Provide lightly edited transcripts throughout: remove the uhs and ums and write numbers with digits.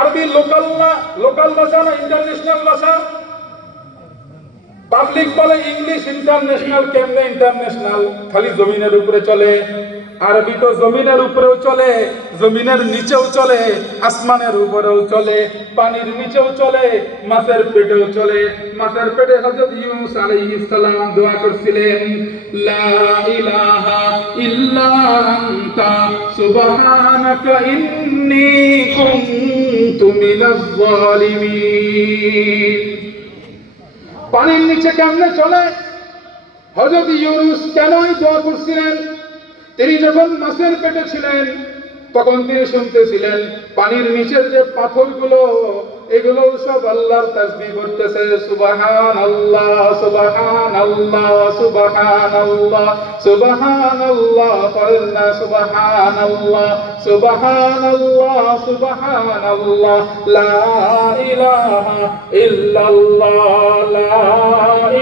আরবি লোকাল না, লোকাল ভাষা না ইন্টারন্যাশনাল ভাষা? পাবলিক বলে ইংলিশ ইন্টারন্যাশনাল। কেমনে ইন্টারন্যাশনাল? খালি জমিনের উপরে চলে। আরবি তো জমিনের উপরেও চলে, জমিনের নিচেও চলে, আসমানের উপরেও চলে, পানির নিচেও চলে, মাছের পেটেও চলে। মাছের পেটে হযরত ইউনূস আলাইহিস সালাম দোয়া করছিলেন, লা ইলাহা ইল্লা আনতা সুবহানাকা ইন্নী কুনতু মিনাজ জালিমিন। পানির নিচে কেমনে চলে? হযরত ইউনূস কেনই দোয়া করছিলেন? তিনি যখন মাছের পেটে ছিলেন তখন তিনি শুনতেছিলেন পানির নিচের যে পাথরগুলো, এগুলো সব আল্লাহর তাসবিহ করতেছে, সুবহানাল্লাহ সুবহানাল্লাহ সুবহানাল্লাহ সুবহানাল্লাহ, আল্লাহ সুবহানাল্লাহ সুবহানাল্লাহ সুবহানাল্লাহ, লা ইলাহা ইল্লাল্লাহ লা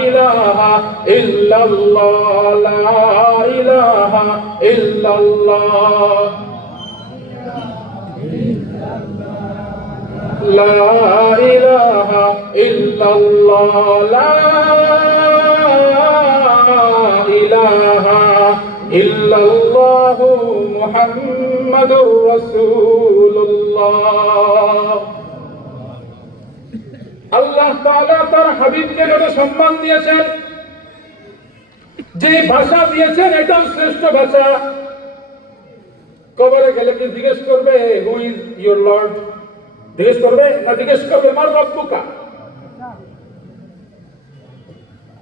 ইলাহা ইল্লাল্লাহ লা ইলাহা ইল্লাল্লাহ লা ইলাহা ইল্লাল্লাহ লা ইলাহা ইল্লাল্লাহু মুহাম্মাদুর রাসূলুল্লাহ। আল্লাহ তাআলা তার হাবিবকে যত সম্মান দিয়েছেন, যে ভাষা দিয়েছেন, এটাও শ্রেষ্ঠ ভাষা। কবরে গেলে কি জিজ্ঞেস করবে হু ইজ ইউর লর্ড? জিজ্ঞেস করবে না জিজ্ঞেস করবে মার রব্বুকা?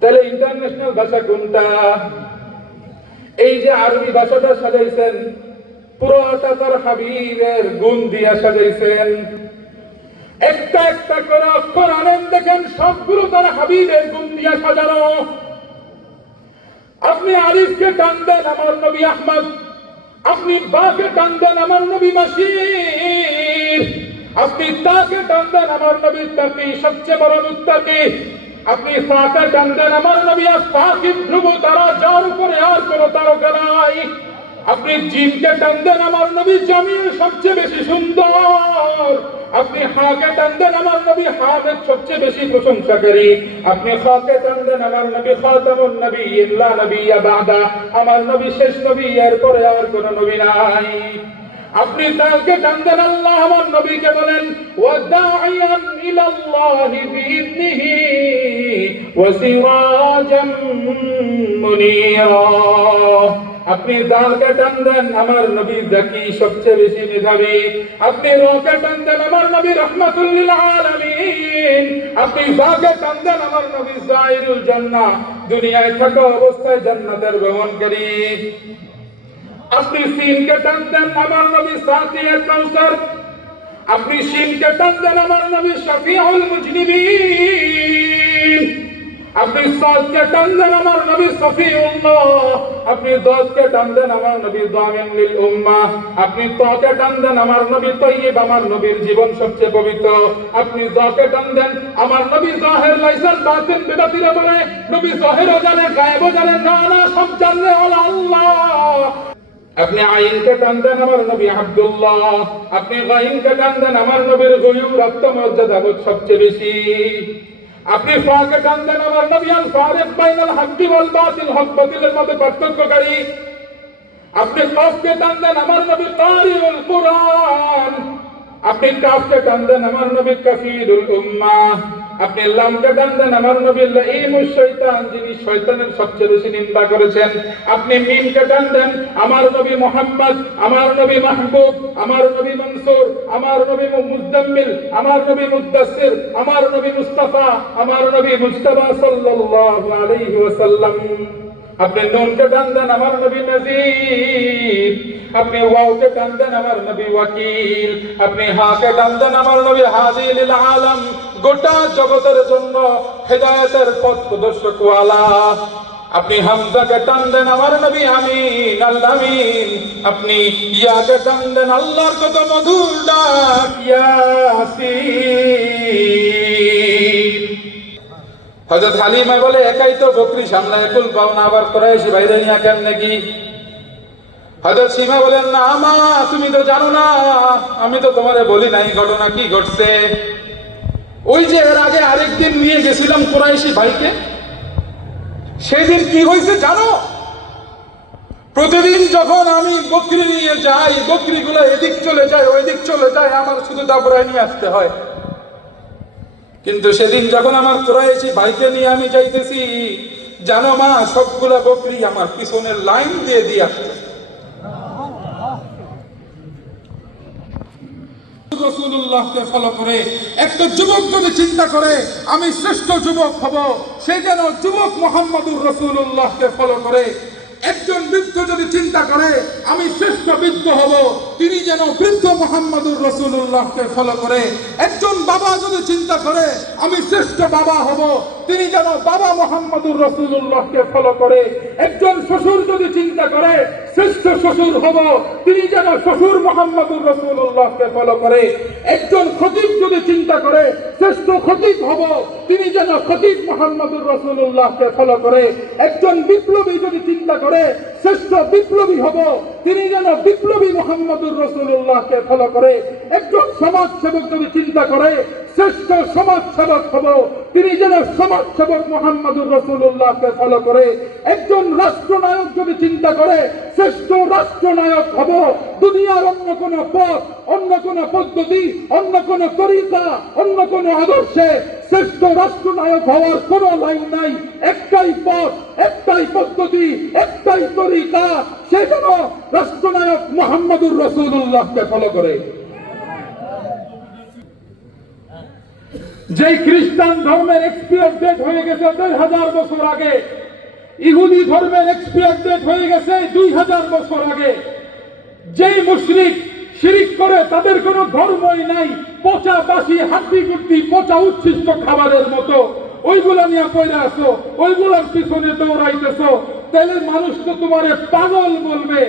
তাহলে ইন্টারন্যাশনাল ভাষা কোনটা? এই যে আরবি ভাষাটা সাজাইছেন, পুরোটা তার হাবিবের গুণ দিয়া সাজাইছেন। একটা একটা করে অক্ষর আনেন, দেখেন সবগুলো তার হাবিবের গুণ দিয়া সাজানো। আপনি আলিফকে টান দেন আমার নবী আহমদ, আপনি বাকে টান দেন আমার নবী মাসির, আপনি তাকে টান দেন আমার নবী তাকি, সবচেয়ে বড় মুত্তাকি, আপনি সাকে টান দেন আমার নবী আস-সাকিব, ধ্রুব তারা যার উপরে আর কোনো তারকা নাই। আপনি জিনকে টান দেন আমার নবী জামিল, সবচেয়ে বেশি সুন্দর। আপনি হাকে টান দেন আমার নবী হামিদ, সবচেয়ে বেশি প্রশংসাকারী। আপনি খাকে টান দেন আমার নবী খাতামুন নবিয়্যিন লা নবিয়্যা বা'দা, আমার নবী শেষ নবী, এরপরে আর কোনো নবী নাই। আপনি তাকে টান দেন আল্লাহ, আমার নবীকে বলেন ওয়া দাঈয়ান ইলাল্লাহি বিইذনিহি ওয়া সিরাজাম মুনীরা। আপনি দালকে টান দেন আমার নবী জাকি, সবচেয়ে বেশি মেধাবী। আপনি রকে টান দেন আমার নবী রাহমাতুল লিল আলামিন। আপনি জাকে টান দেন আমার নবী জাইরুল জান্নাহ, দুনিয়ায় থাকা অবস্থায় জান্নাতের ভ্রমণকারী। আপনি সিনকে টান দেন আমার নবী সাকিয়ে কাউসার। আপনি শিনকে টান দেন আমার নবী শফিউল মুজনিবিন। আপনি সাদকে টান দেন আমার নবী সফিউল্লাহ। আপনি দাদকে টান দেন আমার নবী দামিন লিল উম্মাহ। আপনি তাকে টান দেন আমার নবী তাইয়্যিব, আমার নবীর জীবন সবচেয়ে পবিত্র। আপনি যাকে টান দেন আমার নবী জাহির লাইসাল বাতিন, বেদাতিরা বলে নবী জাহিরও জানে গায়েবও জানে, না না সব জানে আল্লাহ। আপনি আইনকে টান দেন আমার নবী আব্দুল্লাহ। আপনি গাইনকে টান দেন আমার নবীর গয়ুর, আত্মমর্যাদা সবচেয়ে বেশি। আপনি ফাকে টান দেন আমার নবী আল ফারিক বাইনাল হাক্কি ওয়াল বাতিল, হক বাতিলের মধ্যে পার্থক্যকারী। আপনি কাফকে টান দেন আমার নবী কারিউল কুরআন। আপনি কাফকে টান দেন আমার নবী কাফিরুল উম্মাহ। আপনি লামকে টান দেন আমার নবী লাঈমুশ শয়তান, যিনি শয়তানের সবচেয়ে বেশি নিন্দা করেছেন। আপনি মিমকে টান দেন আমার নবী মুহাম্মদ, আমার নবী মাহবুব, আমার নবী মনসুর, আমার নবী মুজাম্মিল, আমার নবী মুদ্দাসসির, আমার নবী মুস্তাফা, আমার নবী মুজতাবা সাল্লাল্লাহু আলাইহি ওয়াসাল্লাম। আপনি নুনকে টান দেন আমার নবী নাযীর। আপনি ওয়াওকে টান দেন আমার নবী ওয়াকিল। আপনি হাকে টান দেন আমার নবী হাদী লিল আলাম, গোটা জগতের জন্য হেদায়েতের পথ প্রদর্শক ওয়ালা। আপনি হামজাকে টান দেন আমার নবী আমিন আল আমিন। আপনি ইয়াকে টান দেন আল্লাহর কত মধুর ডাক ইয়াসিন। হযরত হালিমা বলে একাই তো বকরি সামলায়, কুল পাও না, আবার কুরাইশি বাইরে নিয়ে কেমনে কি? হযরত সীমা বলেন, না মা, তুমি তো জানো না, আমি তো তোমারে বলি নাই ঘটনা কি ঘটছে। ওই যে এর আগে আরেকদিন নিয়ে গেছিলাম কুরাইশি ভাইকে, সেদিন কি হয়েছে জানো? প্রতিদিন যখন আমি বকরি নিয়ে যাই, বকরিগুলো এদিক চলে যায় ওইদিক চলে যায়, আমার শুধু দাবড়ায় নিয়ে আসতে হয়। কিন্তু সেদিন যখন আমার কুরাইশি ভাইকে নিয়ে আমি যাইতেছি, জানো মা, সবগুলা বকরি আমার পিছনের লাইন দিয়ে দিয়ে আসছে। রাসূলুল্লাহকে ফলো করে একটা যুবক যদি চিন্তা করে আমি শ্রেষ্ঠ যুবক হব, সে যেন যুবক মুহাম্মদুর রাসূলুল্লাহকে ফলো করে। একজন বৃদ্ধ যদি চিন্তা করে আমি শ্রেষ্ঠ বৃদ্ধ হব, তিনি যেন বৃদ্ধ মুহাম্মদুর রাসূলুল্লাহকে ফলো করে। একজন বাবা যদি চিন্তা করে আমি শ্রেষ্ঠ বাবা হব, তিনি যেন বাবা মুহাম্মদুর রাসূলুল্লাহকে ফলো করে। একজন শ্বশুর যদি চিন্তা করে শ্রেষ্ঠ শ্বশুর হব, তিনি যেন শ্বশুর মুহাম্মদুর রাসূলুল্লাহকে ফলো করে। একজন খতিব যদি চিন্তা করে শ্রেষ্ঠ খতিব হব, তিনি যেন খতিব মুহাম্মদুর রাসূলুল্লাহকে ফলো করে। একজন বিপ্লবী যদি চিন্তা করে শ্রেষ্ঠ বিপ্লবী হব, তিনি যেন বিপ্লবী মুহাম্মদুর রাসূলুল্লাহকে ফলো করে। একজন সমাজ সেবক যদি চিন্তা করে শ্রেষ্ঠ সমাজ সেবক হব, তিনি যেন সমাজ সেবক মুহাম্মদুর রাসূলুল্লাহকে ফলো করে। একজন রাষ্ট্রনায়ক যদি চিন্তা করে শ্রেষ্ঠ রাষ্ট্রনায়ক হব, দুনিয়ার অন্য কোন পথ, অন্য কোন পদ্ধতি, অন্য কোন তরিকা, অন্য কোন আদর্শে শ্রেষ্ঠ রাষ্ট্রনায়ক হওয়ার কোন লাইন নাই। একটাই পথ, একটাই পদ্ধতি, একটাই তরিকা, সে যেন রাষ্ট্রনায়ক মুহাম্মদুর রাসূলুল্লাহকে ফলো করে। যেই খ্রিস্টান ধর্মের এক্সপায়ার ডেট হয়ে গেছে ১,৫০০ বছর আগে, ইহুদি ধর্মের এক্সপায়ার ডেট হয়ে গেছে ২,০০০ বছর আগে, যেই মুশরিক শিরিক করে তাদের কোনো ধর্মই নাই, পচা বাসি হাড্ডি গুড্ডি পচা উচ্ছিষ্ট খাবারের মতো, ওইগুলা নিয়ে পয়রা আসো, ওইগুলার পিছনে দৌড়াইতেছো, তাহলে মানুষ তো তোমারে পাগল বলবে।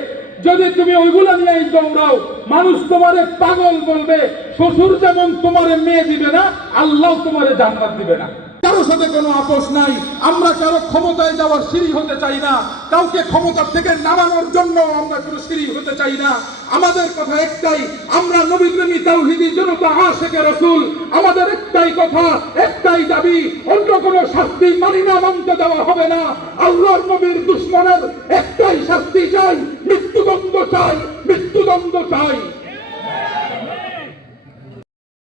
যদি তুমি ওইগুলা নিয়ে দৌড়াও, মানুষ তোমারে পাগল বলবে। শ্বশুর যেমন তোমারে মেয়ে দিবে না, আল্লাহ তোমারে জান্নাত দিবে না। কারো সাথে কোনো আপোষ নাই। আমরা কারো ক্ষমতায় যাওয়ার সিঁড়ি হতে চাই না, কাউকে ক্ষমতা থেকে নামানোর জন্য আমরা কোনো সিঁড়ি হতে চাই না। আমাদের কথা একটাই, আমরা নবী প্রেমী তাওহীদি জনতা আশিকে রাসূল। আমাদের একটাই কথা, একটাই দাবি, অন্য কোনো শাস্তি মানি না, মানতে দেওয়া হবে না।